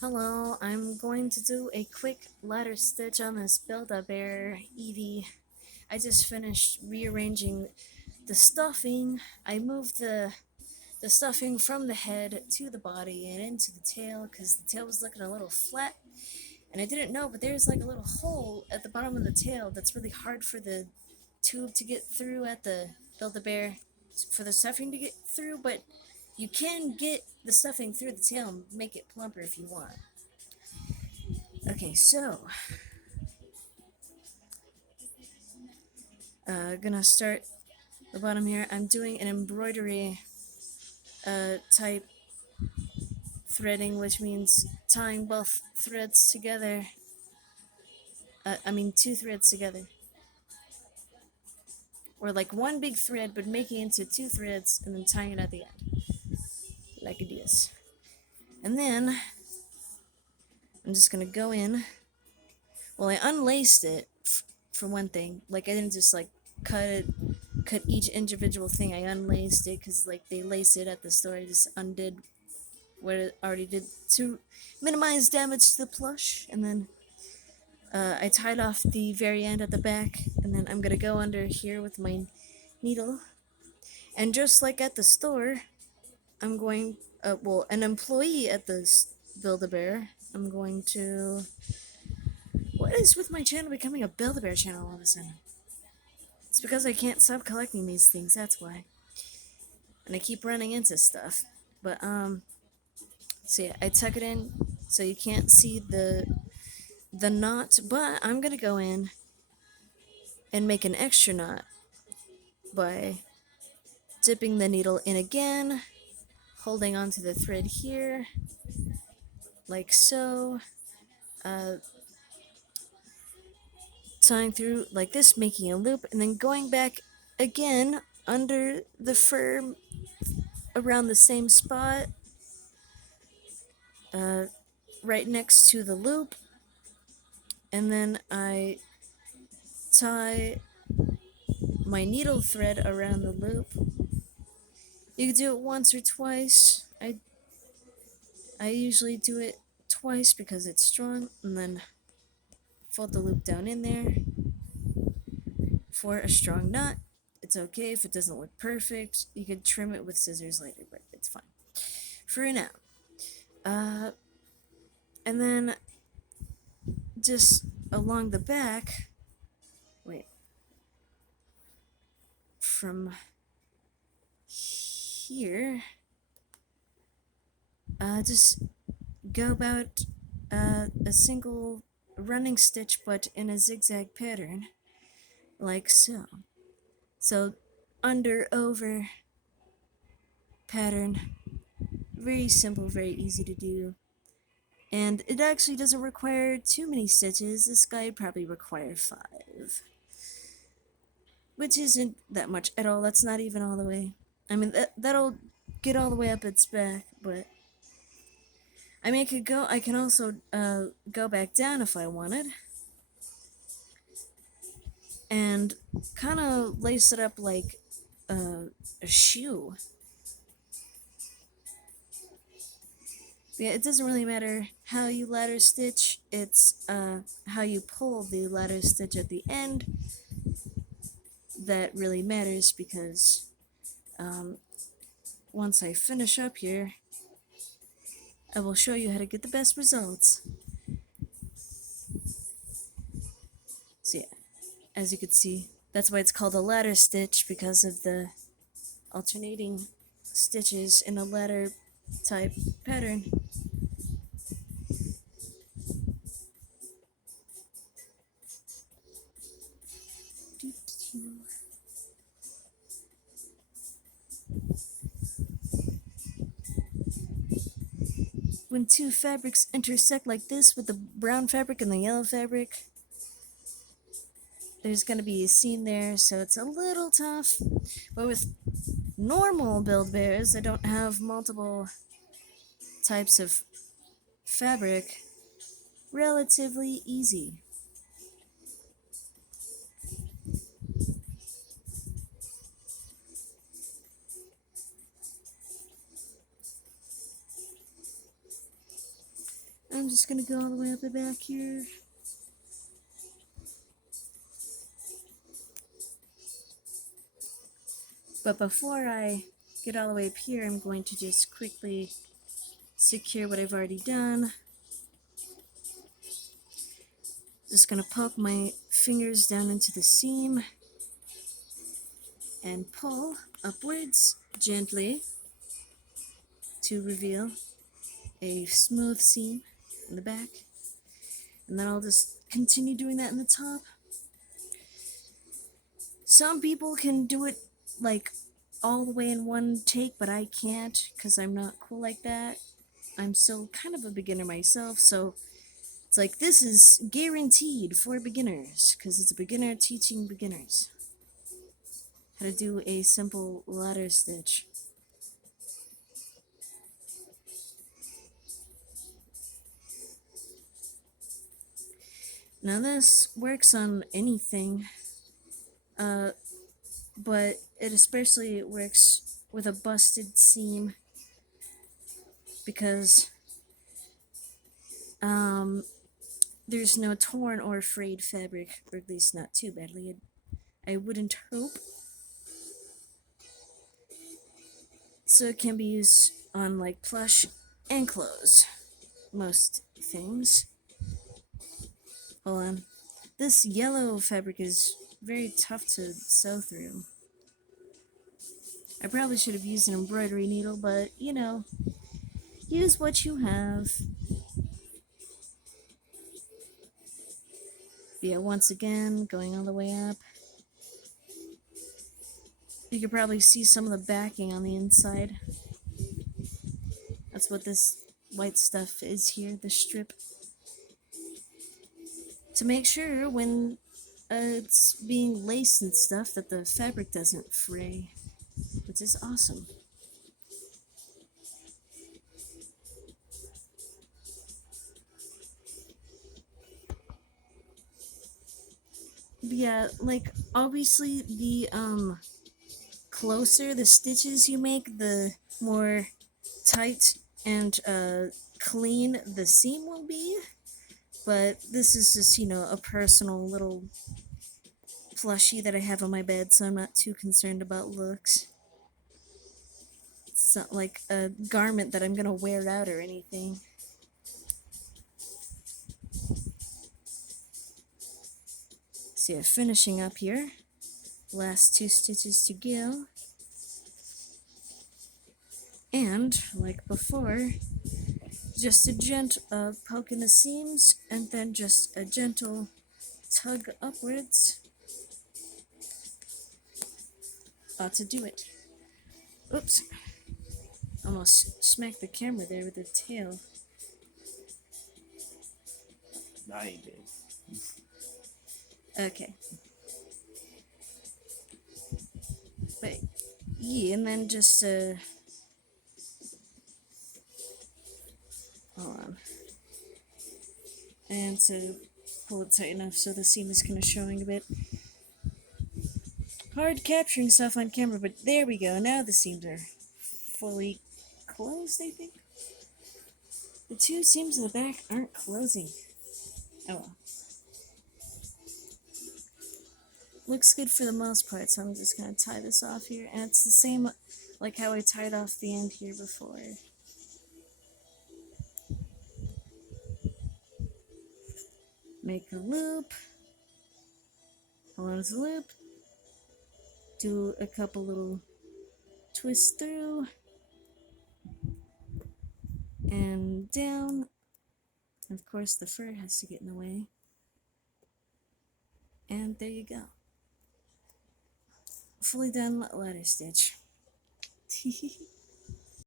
Hello, I'm going to do a quick ladder stitch on this Build-A-Bear Eevee. I just finished rearranging the stuffing. I moved the stuffing from the head to the body and into the tail because the tail was looking a little flat. And I didn't know, but there's like a little hole at the bottom of the tail that's really hard for the tube to get through at the Build-A-Bear, for the stuffing to get through, but you can get the stuffing through the tail and make it plumper if you want. Okay, so gonna start the bottom here. I'm doing an embroidery type threading, which means tying both threads together. Two threads together. Or like one big thread, but making it into two threads and then tying it at the end. Like it is. And then I'm just gonna go in. Well, I unlaced it for one thing. Like I didn't just like cut each individual thing. I unlaced it because like they lace it at the store. I just undid what it already did to minimize damage to the plush, and then I tied off the very end at the back, and then I'm gonna go under here with my needle, and just like at the store, I'm going, an employee at the Build-A-Bear, I'm going to, what is with my channel becoming a Build-A-Bear channel all of a sudden? It's because I can't stop collecting these things, that's why. And I keep running into stuff. But, so yeah, I tuck it in so you can't see the knot, but I'm gonna go in and make an extra knot by dipping the needle in again, holding onto the thread here, like so, uh, tying through like this, making a loop, and then going back again under the fur around the same spot, uh, right next to the loop, and then I tie my needle thread around the loop. You can do it once or twice. I usually do it twice because it's strong, and then fold the loop down in there for a strong knot. It's okay if it doesn't look perfect. You could trim it with scissors later, but it's fine for now. Uh, and then just along the back, wait, from here, just go about a single running stitch, but in a zigzag pattern, like so. So, under, over pattern. Very simple, very easy to do. And it actually doesn't require too many stitches. This guy would probably require 5. Which isn't that much at all. That's not even all the way. I mean, that'll get all the way up its back, but I mean, I can also go back down if I wanted, and kind of lace it up like a shoe. Yeah, it doesn't really matter how you ladder stitch. It's how you pull the ladder stitch at the end that really matters, because um, once I finish up here, I will show you how to get the best results. So yeah, as you can see, that's why it's called a ladder stitch, because of the alternating stitches in a ladder type pattern. When two fabrics intersect like this, with the brown fabric and the yellow fabric, there's going to be a seam there, so it's a little tough. But with normal Build-Bears that don't have multiple types of fabric, relatively easy. I'm just gonna go all the way up the back here. But before I get all the way up here, I'm going to just quickly secure what I've already done. Just gonna poke my fingers down into the seam and pull upwards gently to reveal a smooth seam in the back. And then I'll just continue doing that in the top. Some people can do it like all the way in one take, but I can't because I'm not cool like that. I'm still kind of a beginner myself, so it's like this is guaranteed for beginners because it's a beginner teaching beginners how to do a simple ladder stitch. Now this works on anything, but it especially works with a busted seam because there's no torn or frayed fabric, or at least not too badly. I wouldn't hope. So it can be used on like plush and clothes. Most things. Hold on. This yellow fabric is very tough to sew through. I probably should have used an embroidery needle, but you know, use what you have. Yeah, once again, going all the way up. You can probably see some of the backing on the inside. That's what this white stuff is here, the strip. To make sure when it's being laced and stuff that the fabric doesn't fray, which is awesome. But yeah, like obviously the closer the stitches you make, the more tight and clean the seam will be. But this is just, you know, a personal little plushie that I have on my bed, so I'm not too concerned about looks. It's not like a garment that I'm gonna wear out or anything. So yeah, finishing up here. Last 2 stitches to go. And, like before, just a gentle poke in the seams, and then just a gentle tug upwards. Ought to do it. Oops. Almost smacked the camera there with the tail. Now you did. Okay. But yeah, and then just hold on. And to pull it tight enough so the seam is kind of showing a bit. Hard capturing stuff on camera, but there we go. Now the seams are fully closed, I think. The 2 seams in the back aren't closing. Oh well. Looks good for the most part, so I'm just going to tie this off here. And it's the same like how I tied off the end here before. Make a loop. Hold on to the loop. Do a couple little twists through. And down. Of course, the fur has to get in the way. And there you go. Fully done ladder stitch.